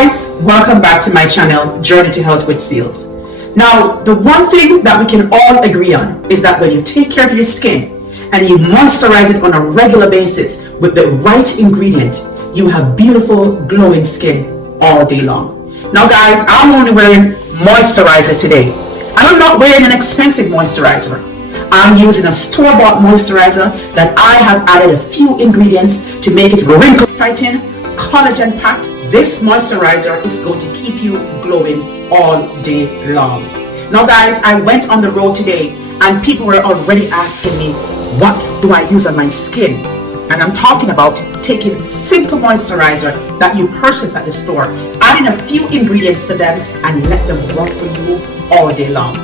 guys, welcome back to my channel, Journey to Health with Ceels. Now, the one thing that we can all agree on is that when you take care of your skin and you moisturize it on a regular basis with the right ingredient, you have beautiful glowing skin all day long. Now guys, I'm only wearing moisturizer today, and I'm not wearing an expensive moisturizer. I'm using a store-bought moisturizer that I have added a few ingredients to make it wrinkle fighting, collagen packed. This moisturizer is going to keep you glowing all day long. Now guys, I went on the road today and people were already asking me, what do I use on my skin? And I'm talking about taking simple moisturizer that you purchase at the store, adding a few ingredients to them and let them work for you all day long.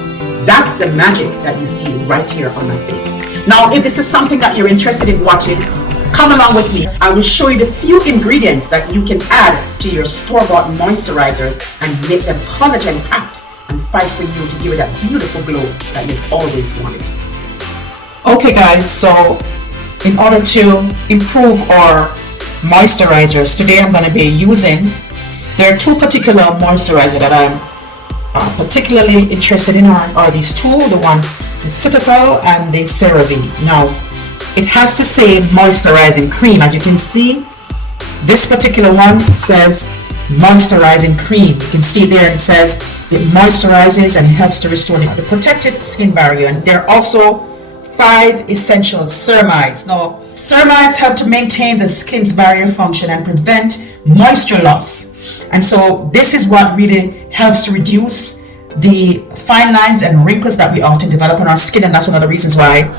That's the magic that you see right here on my face. Now, if this is something that you're interested in watching, come along with me. I will show you the few ingredients that you can add to your store-bought moisturizers and make them collagen packed and fight for you to give you that beautiful glow that you've always wanted. Okay guys, so in order to improve our moisturizers, today I'm going to be using, there are two particular moisturizers that I'm particularly interested in are these two, the one, the Cetaphil and the CeraVe. Now, it has to say moisturizing cream. As you can see, this particular one says moisturizing cream. You can see there it says it moisturizes and helps to restore the protected skin barrier. And there are also 5 essential ceramides. Now, ceramides help to maintain the skin's barrier function and prevent moisture loss. And so this is what really helps to reduce the fine lines and wrinkles that we often develop on our skin. And that's one of the reasons why,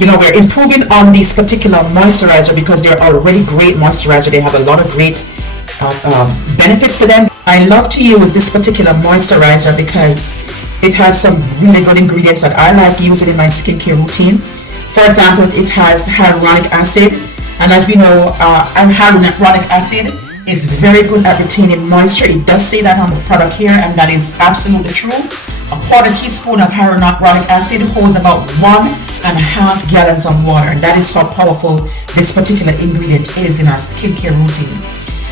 you know, we're improving on these particular moisturizer, because they're already great moisturizer. They have a lot of great benefits to them. I love to use this particular moisturizer because it has some really good ingredients that I like using in my skincare routine. For example, it has hyaluronic acid, and as we know, hyaluronic acid is very good at retaining moisture. It does say that on the product here, and that is absolutely true. A quarter teaspoon of hyaluronic acid holds about 1.5 gallons of water, and that is how powerful this particular ingredient is in our skincare routine.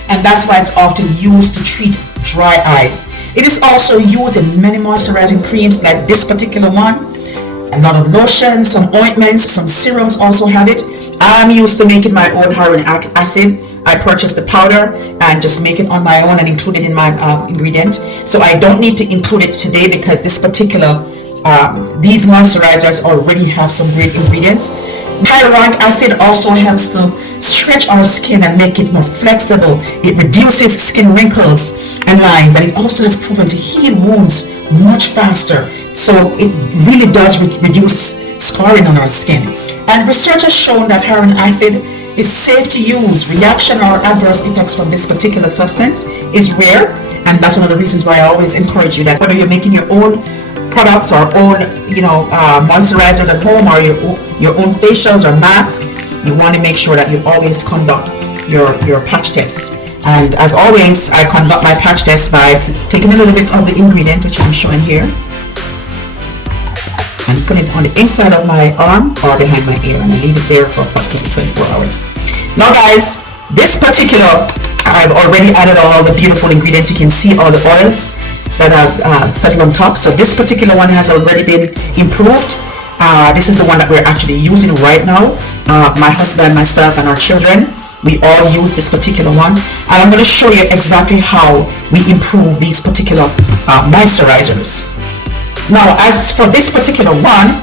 And that's why it's often used to treat dry eyes. It is also used in many moisturizing creams like this particular one. A lot of lotions, some ointments, some serums also have it. I'm used to making my own hyaluronic acid. I purchased the powder and just make it on my own and include it in my ingredient. So I don't need to include it today because this particular, these moisturizers already have some great ingredients. Hyaluronic acid also helps to stretch our skin and make it more flexible. It reduces skin wrinkles and lines, and it also has proven to heal wounds much faster. So it really does reduce scarring on our skin. And research has shown that hyaluronic acid is safe to use. Reaction or adverse effects from this particular substance is rare, and that's one of the reasons why I always encourage you that whether you're making your own products or own, moisturizers at home, or your own facials or masks, you want to make sure that you always conduct your patch tests. And as always, I conduct my patch test by taking a little bit of the ingredient, which I'm showing here, and put it on the inside of my arm or behind my ear, and I leave it there for approximately 24 hours. Now guys, this particular, I've already added all the beautiful ingredients. You can see all the oils that I've studied on top. So this particular one has already been improved. This is the one that we're actually using right now. My husband, myself, and our children, we all use this particular one. And I'm going to show you exactly how we improve these particular moisturizers. Now, as for this particular one,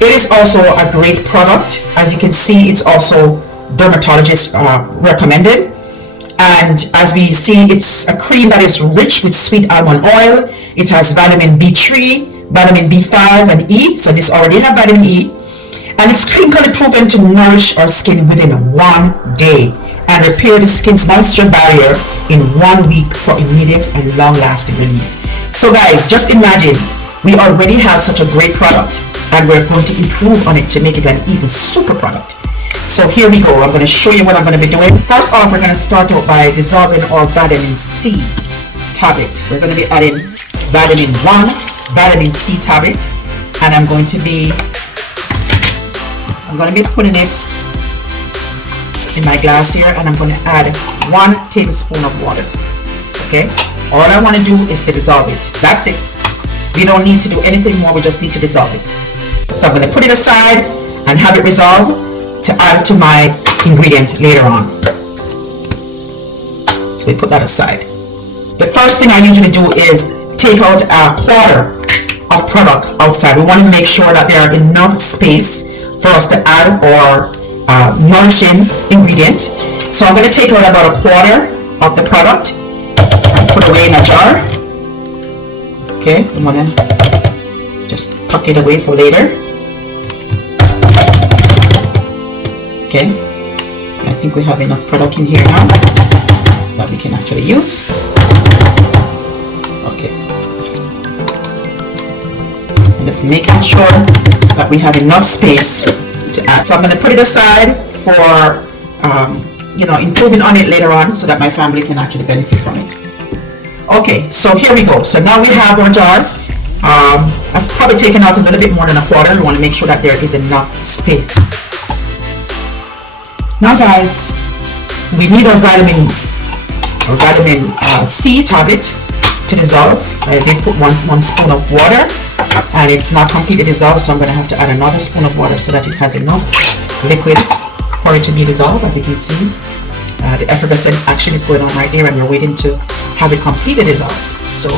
it is also a great product. As you can see, it's also dermatologist recommended. And as we see, it's a cream that is rich with sweet almond oil. It has vitamin B3, vitamin B5, and E. So this already has vitamin E. And it's clinically proven to nourish our skin within 1 day and repair the skin's moisture barrier in 1 week for immediate and long-lasting relief. So guys, just imagine, we already have such a great product, and we're going to improve on it to make it an even super product. So here we go. I'm going to show you what I'm going to be doing. First off, we're going to start out by dissolving our vitamin C tablet. We're going to be adding vitamin 1 vitamin C tablet, and I'm going to be putting it in my glass here, and I'm going to add 1 tablespoon of water. Okay, all I want to do is to dissolve it. That's it. We don't need to do anything more, we just need to dissolve it. So I'm going to put it aside and have it resolve to add to my ingredients later on. So we put that aside. The first thing I usually do is take out a quarter of product outside. We want to make sure that there are enough space for us to add our nourishing ingredient. So I'm going to take out about a quarter of the product and put away in a jar. Okay, I'm going to just tuck it away for later. Okay, I think we have enough product in here now that we can actually use. Okay, and just making sure that we have enough space to add. So I'm going to put it aside for improving on it later on so that my family can actually benefit from it. Okay, so here we go. So now we have our jar. I've probably taken out a little bit more than a quarter. We want to make sure that there is enough space. Now guys, we need our vitamin C tablet to dissolve. I did put one spoon of water and it's not completely dissolved, so I'm going to have to add another spoon of water so that it has enough liquid for it to be dissolved. As you can see, the effervescent action is going on right there and we're waiting to have it completely dissolved. So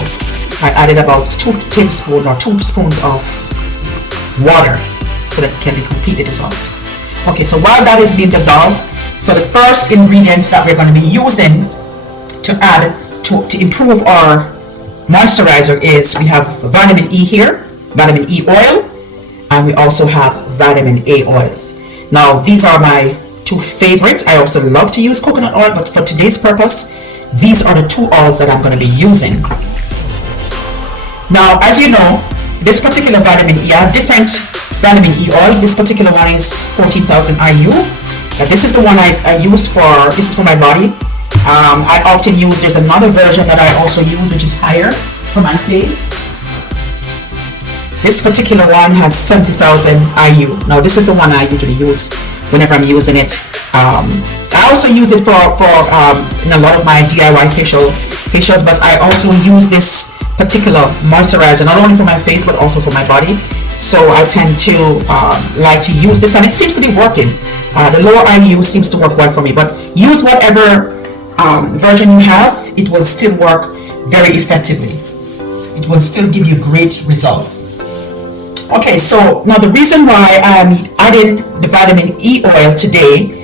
I added about 2 tablespoons or 2 spoons of water so that it can be completely dissolved. Okay, so while that is being dissolved, so the first ingredient that we're going to be using to add to improve our moisturizer is we have vitamin E here, vitamin E oil, and we also have vitamin A oils. Now these are my 2 favorites. I also love to use coconut oil, but for today's purpose, these are the 2 oils that I'm going to be using. Now, as you know, this particular vitamin E, I have different vitamin E oils. This particular one is 14,000 IU. This is the one I use this is for my body. I often use, there's another version that I also use which is higher for my face. This particular one has 70,000 IU. Now this is the one I usually use whenever I'm using it. I also use it for in a lot of my DIY facials, but I also use this particular moisturizer not only for my face but also for my body. So I tend to like to use this, and it seems to be working. The lower IU seems to work well for me, but use whatever version you have, it will still work very effectively. It will still give you great results. Okay, so now the reason why I'm adding the vitamin E oil today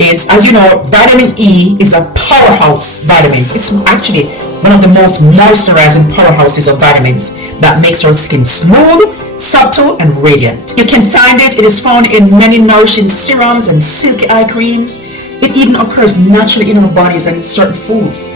is, as you know, vitamin E is a powerhouse vitamin. It's actually one of the most moisturizing powerhouses of vitamins that makes our skin smooth, subtle, and radiant. You can find it. It is found in many nourishing serums and silky eye creams. It even occurs naturally in our bodies and in certain foods.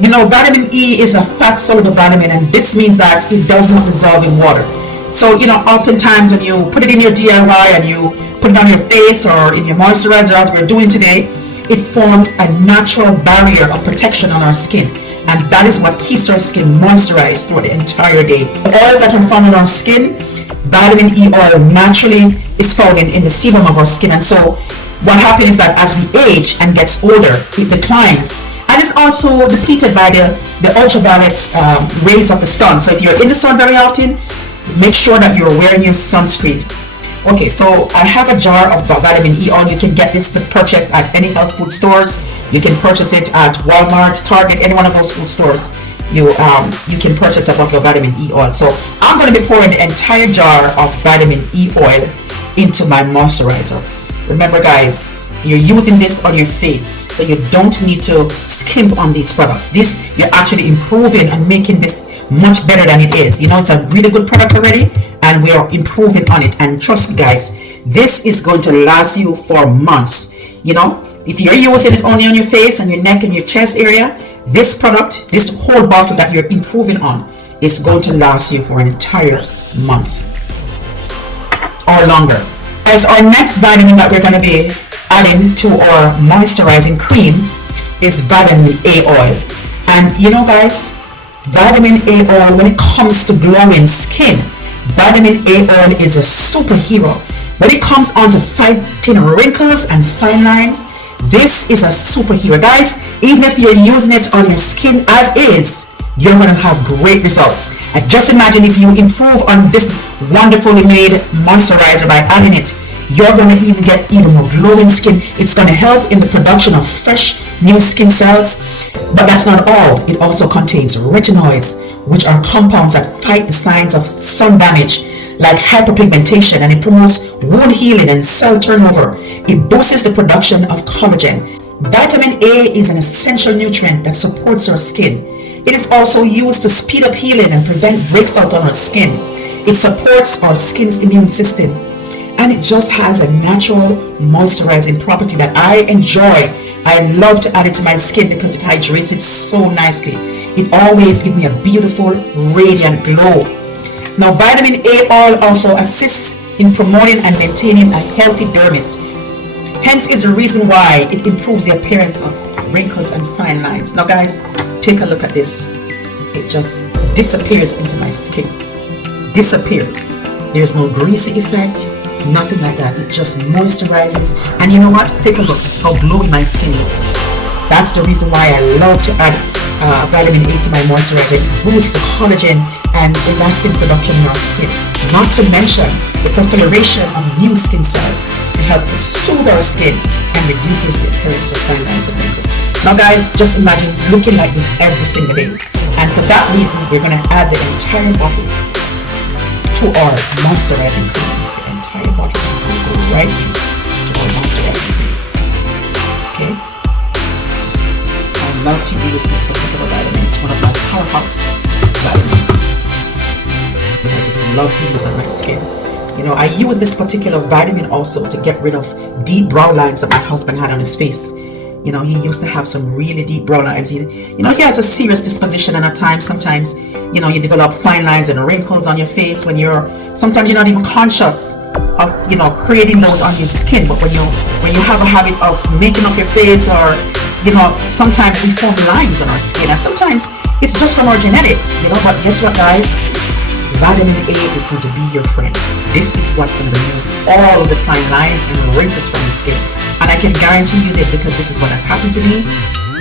You know, vitamin E is a fat soluble vitamin, and this means that it does not dissolve in water. So, you know, oftentimes when you put it in your DIY and you put it on your face or in your moisturizer, as we're doing today, it forms a natural barrier of protection on our skin. And that is what keeps our skin moisturized throughout the entire day. The oils that are found in our skin, vitamin E oil naturally is found in the sebum of our skin. And so what happens is that as we age and gets older, it declines. And it's also depleted by the ultraviolet rays of the sun. So if you're in the sun very often, make sure that you're wearing your sunscreen. Okay, so I have a jar of vitamin E oil. You can get this to purchase at any health food stores. You can purchase it at Walmart, Target, any one of those food stores. You can purchase a bottle of vitamin E oil. So I'm going to be pouring the entire jar of vitamin E oil into my moisturizer. Remember guys, you're using this on your face, so you don't need to skimp on these products. This, you're actually improving and making this much better than it is. You know, it's a really good product already, and we are improving on it. And trust me guys, this is going to last you for months. You know, if you're using it only on your face and your neck and your chest area, this product, this whole bottle that you're improving on, is going to last you for an entire month or longer. As our next vitamin that we're going to be adding to our moisturizing cream is vitamin A oil. And you know guys, vitamin A oil, when it comes to glowing skin, vitamin A oil is a superhero. When it comes on to fighting wrinkles and fine lines, this is a superhero. Guys, Even if you're using it on your skin as is, you're going to have great results. And just imagine if you improve on this wonderfully made moisturizer by adding it, you're going to even get even more glowing skin. It's going to help in the production of fresh new skin cells. But that's not all. It also contains retinoids, which are compounds that fight the signs of sun damage like hyperpigmentation, and it promotes wound healing and cell turnover. It boosts the production of collagen. Vitamin A is an essential nutrient that supports our skin. It is also used to speed up healing and prevent breaks out on our skin. It supports our skin's immune system, and it just has a natural moisturizing property that I enjoy. I love to add it to my skin because it hydrates it so nicely. It always gives me a beautiful, radiant glow. Now, vitamin A oil also assists in promoting and maintaining a healthy dermis. Hence is the reason why it improves the appearance of wrinkles and fine lines. Now guys, take a look at this. It just disappears into my skin. Disappears. There's no greasy effect, nothing like that. It just moisturizes. And you know what? Take a look how glowy my skin is. That's the reason why I love to add vitamin A to my moisturizer. It boosts the collagen and elastin production in our skin. Not to mention the proliferation of new skin cells to help soothe our skin and reduces the appearance of fine lines and wrinkles. Now guys, just imagine looking like this every single day. And for that reason, we're going to add the entire bottle to our moisturizing cream. The entire bottle is going to go right into our moisturizing cream. Okay? I love to use this particular vitamin. It's one of my powerhouse vitamins. I just love to use on my skin. You know, I use this particular vitamin also to get rid of deep brow lines that my husband had on his face. You know, he used to have some really deep brow lines. He has a serious disposition, and at times, sometimes, you know, you develop fine lines and wrinkles on your face when sometimes you're not even conscious of, you know, creating those on your skin. But when you have a habit of making up your face, or, you know, sometimes we form lines on our skin, and sometimes it's just from our genetics, you know. But guess what, guys? Vitamin A is going to be your friend. This is what's going to remove all the fine lines and wrinkles from the skin. And I can guarantee you this because this is what has happened to me.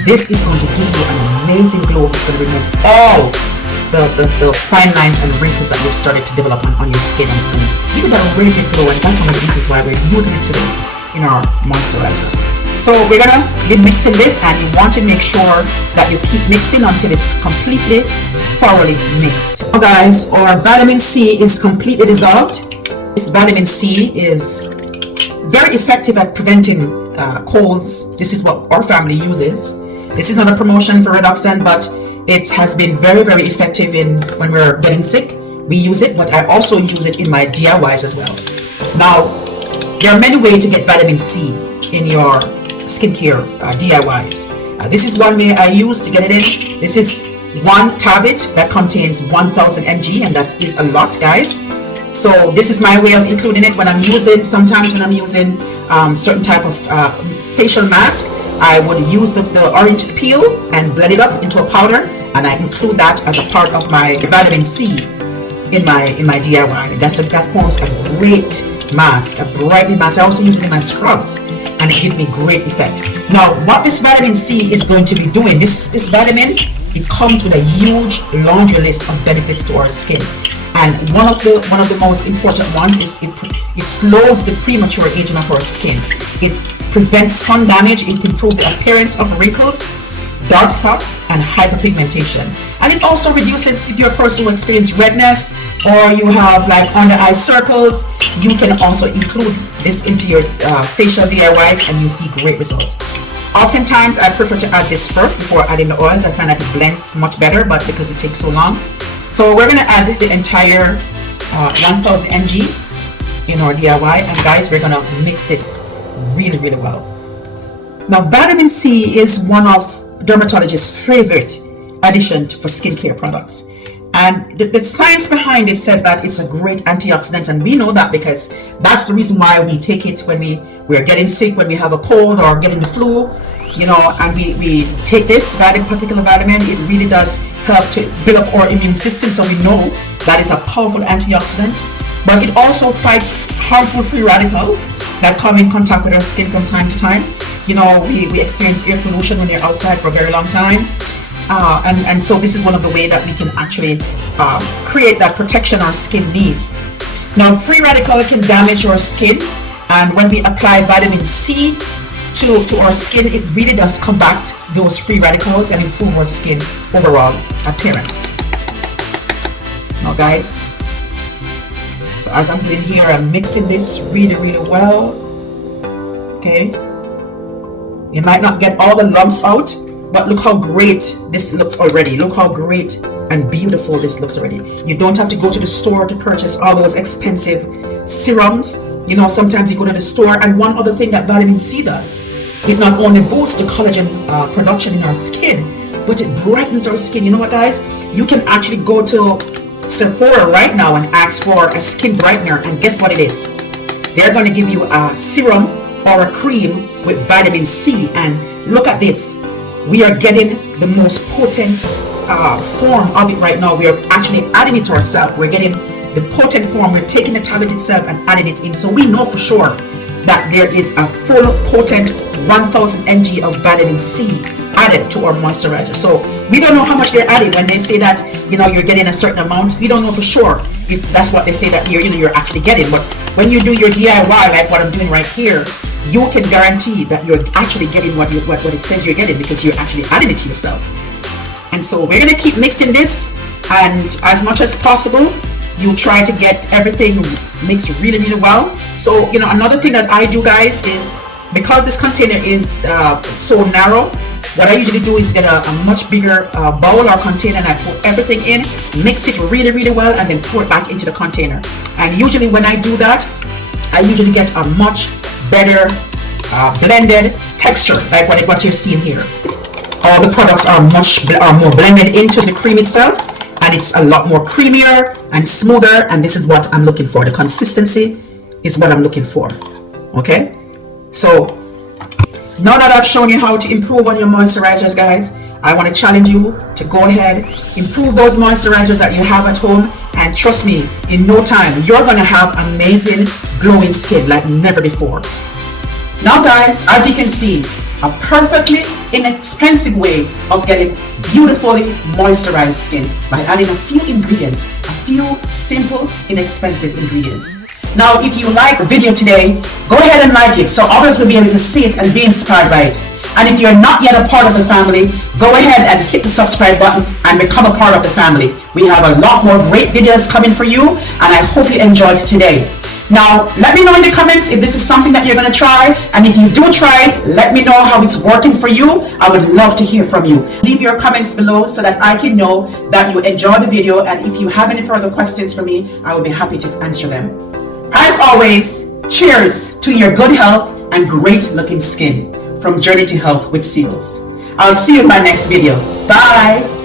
This is going to give you an amazing glow. It's going to remove all the fine lines and wrinkles that you've started to develop on your skin. And it's going to give you that radiant glow. And that's one of the reasons why we're using it today in our moisturizer. So we're gonna be mixing this, and you want to make sure that you keep mixing until it's completely thoroughly mixed. Now guys, our vitamin C is completely dissolved. This vitamin C is very effective at preventing colds. This is what our family uses. This is not a promotion for Drugstore, but it has been very, very effective when we're getting sick. We use it, but I also use it in my DIYs as well. Now, there are many ways to get vitamin C in your skincare DIYs. This is one way I use to get it in. This is one tablet that contains 1000 mg, and that is a lot, guys. So this is my way of including it when I'm using, sometimes when I'm using certain type of facial mask. I would use the orange peel and blend it up into a powder, and I include that as a part of my vitamin C in my DIY. That forms a great mask, a brightening mask. I also use it in my scrubs, and it gives me great effect. Now, what this vitamin C is going to be doing, this vitamin, it comes with a huge laundry list of benefits to our skin. And one of the most important ones is it slows the premature aging of our skin. It prevents sun damage. It improves the appearance of wrinkles, dark spots, and hyperpigmentation. And it also reduces, if you're a person who experiences redness or you have like under eye circles, you can also include this into your facial DIYs, and you see great results. Oftentimes I prefer to add this first before adding the oils. I find that it blends much better, but because it takes so long. So we're going to add the entire 1000 mg in our DIY, and guys, we're going to mix this really, really well. Now, vitamin C is one of dermatologists' favorite addition for skincare products, and the science behind it says that it's a great antioxidant, and we know that because that's the reason why we take it when we're getting sick, when we have a cold or getting the flu, you know, and we take this particular vitamin. It really does help to build up our immune system, so we know that it's a powerful antioxidant. But it also fights harmful free radicals, that come in contact with our skin from time to time. You know, we experience air pollution when you're outside for a very long time. And so this is one of the ways that we can actually create that protection our skin needs. Now, free radical can damage our skin, and when we apply vitamin C to our skin, it really does combat those free radicals and improve our skin overall appearance. Now guys, so as I'm doing here, I'm mixing this really well. Okay, you might not get all the lumps out, but look how great this looks already. Look how great and beautiful this looks already. You don't have to go to the store to purchase all those expensive serums. You know, sometimes you go to the store, and one other thing that vitamin C does, it not only boosts the collagen production in our skin, but it brightens our skin. You know what, guys? You can actually go to Sephora right now and ask for a skin brightener, and guess what it is? They're going to give you a serum or a cream with vitamin C, and look at this. We are getting the most potent form of it right now. We are actually adding it to ourselves. We're getting the potent form. We're taking the tablet itself and adding it in, so we know for sure that there is a full potent 1000 mg of vitamin C added to our moisturizer. So we don't know how much they're adding when they say that, you know, you're getting a certain amount. We don't know for sure if that's what they say that you're actually getting. But when you do your DIY, like what I'm doing right here, you can guarantee that you're actually getting what it says you're getting, because you're actually adding it to yourself. And so we're gonna keep mixing this, and as much as possible, you try to get everything mixed really well. So, you know, another thing that I do, guys, is because this container is so narrow, what I usually do is get a much bigger bowl or container, and I put everything in, mix it really well, and then pour it back into the container. And usually when I do that, I usually get a much better blended texture, like what you're seeing here. All the products are more blended into the cream itself, and it's a lot more creamier and smoother, and this is what I'm looking for. The consistency is what I'm looking for. Okay, so now that I've shown you how to improve on your moisturizers, guys, I want to challenge you to go ahead, improve those moisturizers that you have at home, and trust me, in no time you're going to have amazing glowing skin like never before. Now guys, as you can see, a perfectly inexpensive way of getting beautifully moisturized skin by adding a few ingredients, a few simple, inexpensive ingredients. Now, if you like the video today, go ahead and like it so others will be able to see it and be inspired by it. And if you're not yet a part of the family, go ahead and hit the subscribe button and become a part of the family. We have a lot more great videos coming for you, and I hope you enjoyed today. Now, let me know in the comments if this is something that you're going to try, and if you do try it, let me know how it's working for you. I would love to hear from you. Leave your comments below so that I can know that you enjoyed the video, and if you have any further questions for me, I will be happy to answer them. As always, cheers to your good health and great looking skin from Journey to Health with Ceels. I'll see you in my next video. Bye!